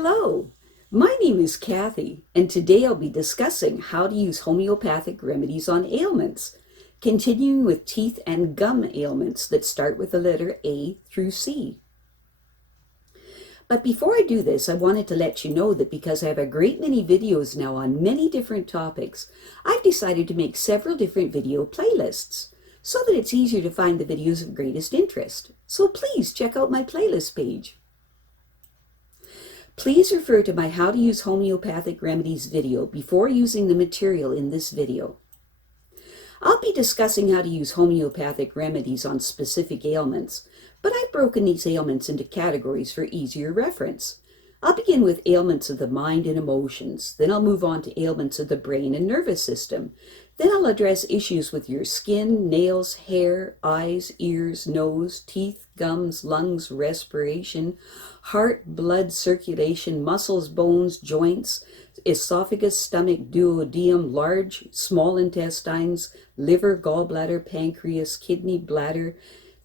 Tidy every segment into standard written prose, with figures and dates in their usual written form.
Hello, my name is Kathy, and today I'll be discussing how to use homeopathic remedies on ailments, continuing with teeth and gum ailments that start with the letter A through C. But before I do this, I wanted to let you know that because I have a great many videos now on many different topics, I've decided to make several different video playlists so that it's easier to find the videos of greatest interest. So please check out my playlist page. Please refer to my How to Use Homeopathic Remedies video before using the material in this video. I'll be discussing how to use homeopathic remedies on specific ailments, but I've broken these ailments into categories for easier reference. I'll begin with ailments of the mind and emotions, then I'll move on to ailments of the brain and nervous system. Then I'll address issues with your skin, nails, hair, eyes, ears, nose, teeth, gums, lungs, respiration, heart, blood, circulation, muscles, bones, joints, esophagus, stomach, duodenum, large, small intestines, liver, gallbladder, pancreas, kidney, bladder.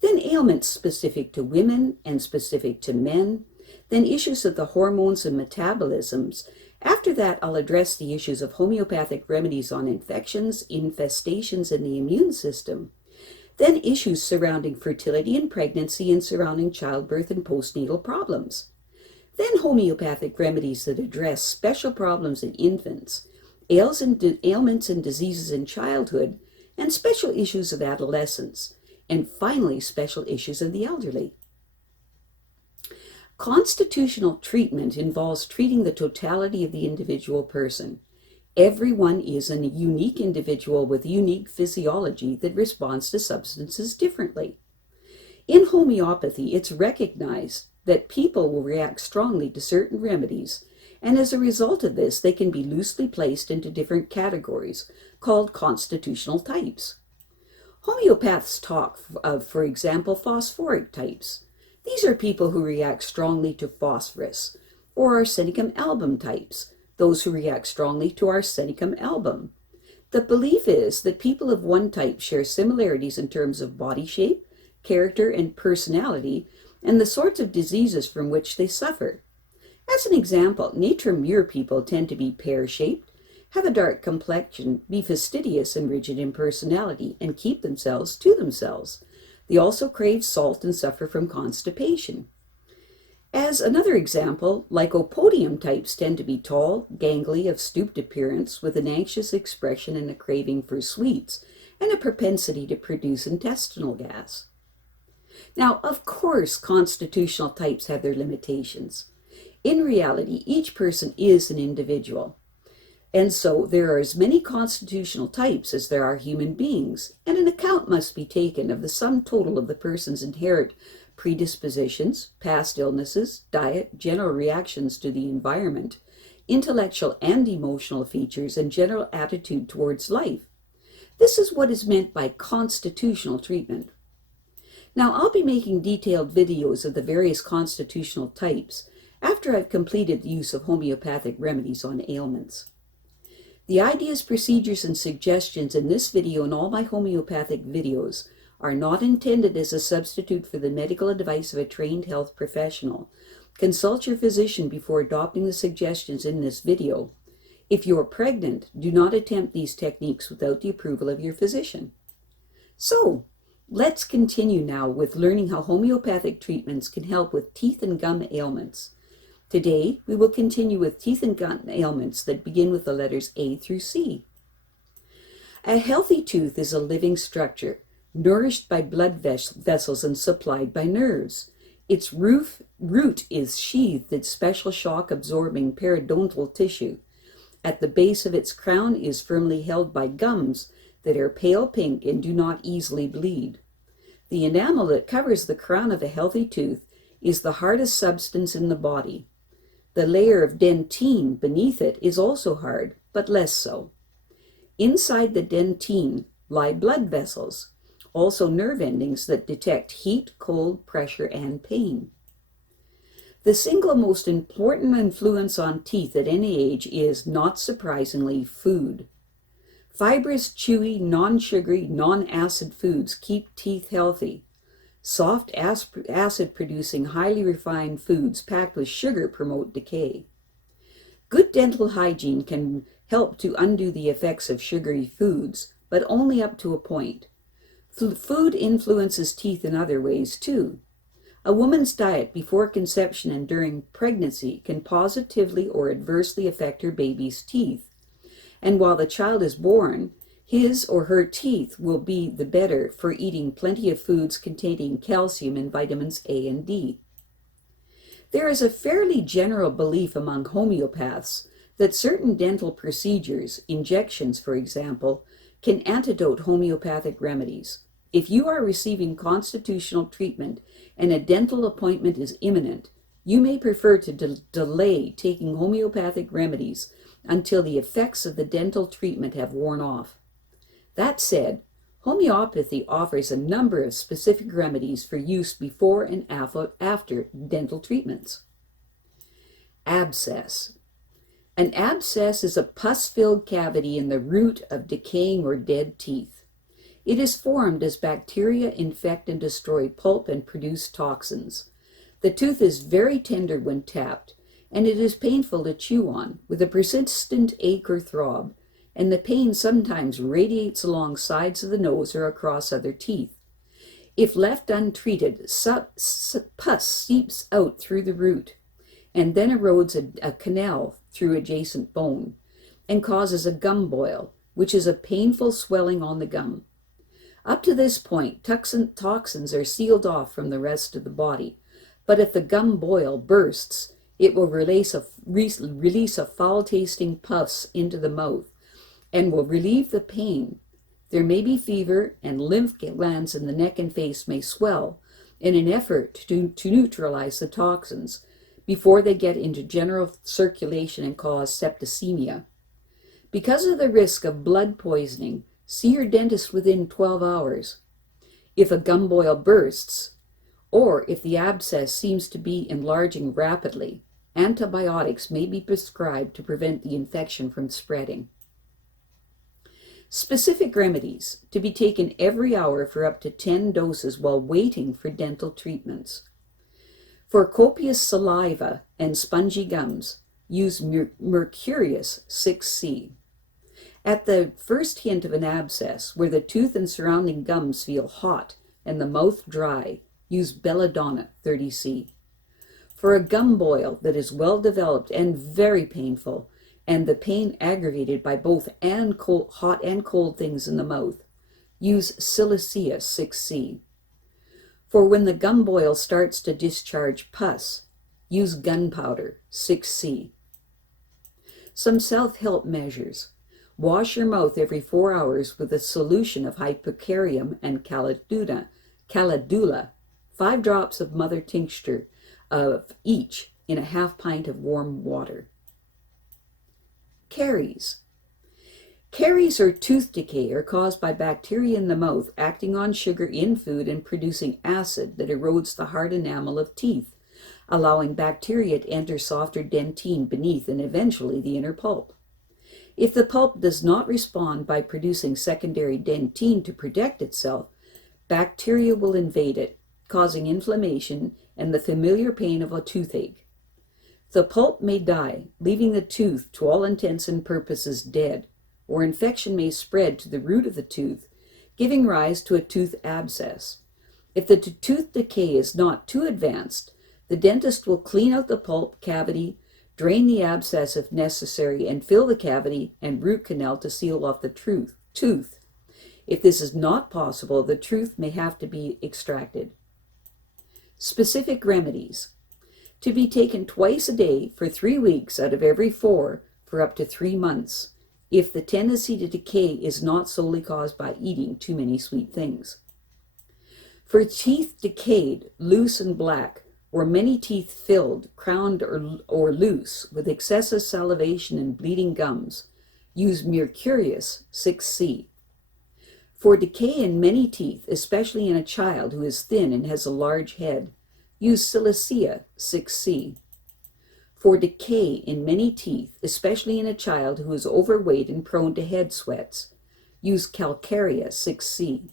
Then ailments specific to women and specific to men. Then issues of the hormones and metabolisms. After that, I'll address the issues of homeopathic remedies on infections, infestations in the immune system. Then issues surrounding fertility and pregnancy and surrounding childbirth and postnatal problems. Then homeopathic remedies that address special problems in infants, ailments and diseases in childhood, and special issues of adolescence. And finally, special issues of the elderly. Constitutional treatment involves treating the totality of the individual person. Everyone is a unique individual with unique physiology that responds to substances differently. In homeopathy, it's recognized that people will react strongly to certain remedies, and as a result of this, they can be loosely placed into different categories called constitutional types. Homeopaths talk of, for example, phosphoric types. These are people who react strongly to phosphorus, or arsenicum album types, those who react strongly to arsenicum album. The belief is that people of one type share similarities in terms of body shape, character, and personality, and the sorts of diseases from which they suffer. As an example, nature-mure people tend to be pear-shaped, have a dark complexion, be fastidious and rigid in personality, and keep themselves to themselves. They also crave salt and suffer from constipation. As another example, lycopodium types tend to be tall, gangly, of stooped appearance, with an anxious expression and a craving for sweets, and a propensity to produce intestinal gas. Now, of course, constitutional types have their limitations. In reality, each person is an individual. And so there are as many constitutional types as there are human beings, and an account must be taken of the sum total of the person's inherent predispositions, past illnesses, diet, general reactions to the environment, intellectual and emotional features, and general attitude towards life. This is what is meant by constitutional treatment. Now, I'll be making detailed videos of the various constitutional types after I've completed the use of homeopathic remedies on ailments. The ideas, procedures, and suggestions in this video and all my homeopathic videos are not intended as a substitute for the medical advice of a trained health professional. Consult your physician before adopting the suggestions in this video. If you are pregnant, do not attempt these techniques without the approval of your physician. So, let's continue now with learning how homeopathic treatments can help with teeth and gum ailments. Today, we will continue with teeth and gum ailments that begin with the letters A through C. A healthy tooth is a living structure, nourished by blood vessels and supplied by nerves. Its root is sheathed in special shock-absorbing periodontal tissue. At the base of its crown is firmly held by gums that are pale pink and do not easily bleed. The enamel that covers the crown of a healthy tooth is the hardest substance in the body. The layer of dentine beneath it is also hard, but less so. Inside the dentine lie blood vessels, also nerve endings that detect heat, cold, pressure, and pain. The single most important influence on teeth at any age is, not surprisingly, food. Fibrous, chewy, non-sugary, non-acid foods keep teeth healthy. Soft acid-producing, highly refined foods packed with sugar promote decay. Good dental hygiene can help to undo the effects of sugary foods, but only up to a point. Food influences teeth in other ways, too. A woman's diet before conception and during pregnancy can positively or adversely affect her baby's teeth. And while the child is born, his or her teeth will be the better for eating plenty of foods containing calcium and vitamins A and D. There is a fairly general belief among homeopaths that certain dental procedures, injections for example, can antidote homeopathic remedies. If you are receiving constitutional treatment and a dental appointment is imminent, you may prefer to delay taking homeopathic remedies until the effects of the dental treatment have worn off. That said, homeopathy offers a number of specific remedies for use before and after dental treatments. Abscess. An abscess is a pus-filled cavity in the root of decaying or dead teeth. It is formed as bacteria infect and destroy pulp and produce toxins. The tooth is very tender when tapped, and it is painful to chew on, with a persistent ache or throb, and the pain sometimes radiates along sides of the nose or across other teeth. If left untreated, pus seeps out through the root, and then erodes a canal through adjacent bone, and causes a gum boil, which is a painful swelling on the gum. Up to this point, toxins are sealed off from the rest of the body, but if the gum boil bursts, it will release a foul-tasting pus into the mouth and will relieve the pain. There may be fever, and lymph glands in the neck and face may swell in an effort to neutralize the toxins before they get into general circulation and cause septicemia. Because of the risk of blood poisoning, see your dentist within 12 hours. If a gum boil bursts, or if the abscess seems to be enlarging rapidly, antibiotics may be prescribed to prevent the infection from spreading. Specific remedies to be taken every hour for up to 10 doses while waiting for dental treatments. For copious saliva and spongy gums, use Mercurius 6C. At the first hint of an abscess, where the tooth and surrounding gums feel hot and the mouth dry, use Belladonna 30C. For a gum boil that is well developed and very painful, and the pain aggravated by both hot and cold things in the mouth, use Silicea 6C. For when the gum boil starts to discharge pus, use Gunpowder 6C. Some self-help measures. Wash your mouth every 4 hours with a solution of hypocarium and calendula, 5 drops of mother tincture of each in a half pint of warm water. Caries. Caries or tooth decay are caused by bacteria in the mouth acting on sugar in food and producing acid that erodes the hard enamel of teeth, allowing bacteria to enter softer dentine beneath and eventually the inner pulp. If the pulp does not respond by producing secondary dentine to protect itself, bacteria will invade it, causing inflammation and the familiar pain of a toothache. The pulp may die, leaving the tooth, to all intents and purposes, dead, or infection may spread to the root of the tooth, giving rise to a tooth abscess. If the tooth decay is not too advanced, the dentist will clean out the pulp cavity, drain the abscess if necessary, and fill the cavity and root canal to seal off the tooth. If this is not possible, the tooth may have to be extracted. Specific remedies. To be taken twice a day for 3 weeks out of every 4 for up to 3 months, if the tendency to decay is not solely caused by eating too many sweet things. For teeth decayed, loose and black, or many teeth filled, crowned, or loose, with excessive salivation and bleeding gums, use Mercurius 6C. For decay in many teeth, especially in a child who is thin and has a large head, use Silicea 6C. For decay in many teeth, especially in a child who is overweight and prone to head sweats, use Calcarea 6C.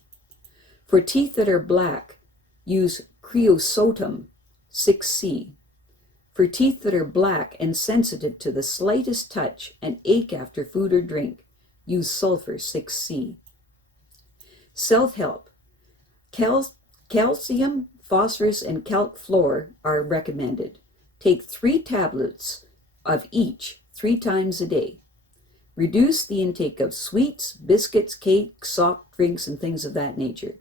For teeth that are black, use Kreosotum 6C. For teeth that are black and sensitive to the slightest touch and ache after food or drink, use Sulphur 6C. Self-help. Calcium, phosphorus, and calc fluor are recommended. Take 3 tablets of each 3 times a day. Reduce the intake of sweets, biscuits, cakes, soft drinks, and things of that nature.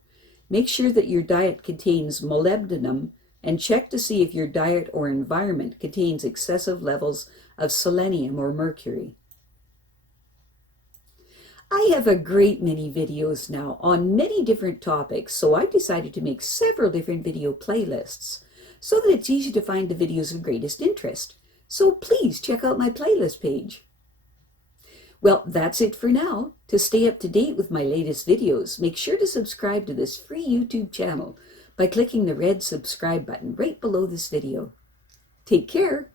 Make sure that your diet contains molybdenum, and check to see if your diet or environment contains excessive levels of selenium or mercury. I have a great many videos now on many different topics, so I decided to make several different video playlists so that it's easy to find the videos of greatest interest. So please check out my playlist page. Well, that's it for now. To stay up to date with my latest videos, make sure to subscribe to this free YouTube channel by clicking the red subscribe button right below this video. Take care.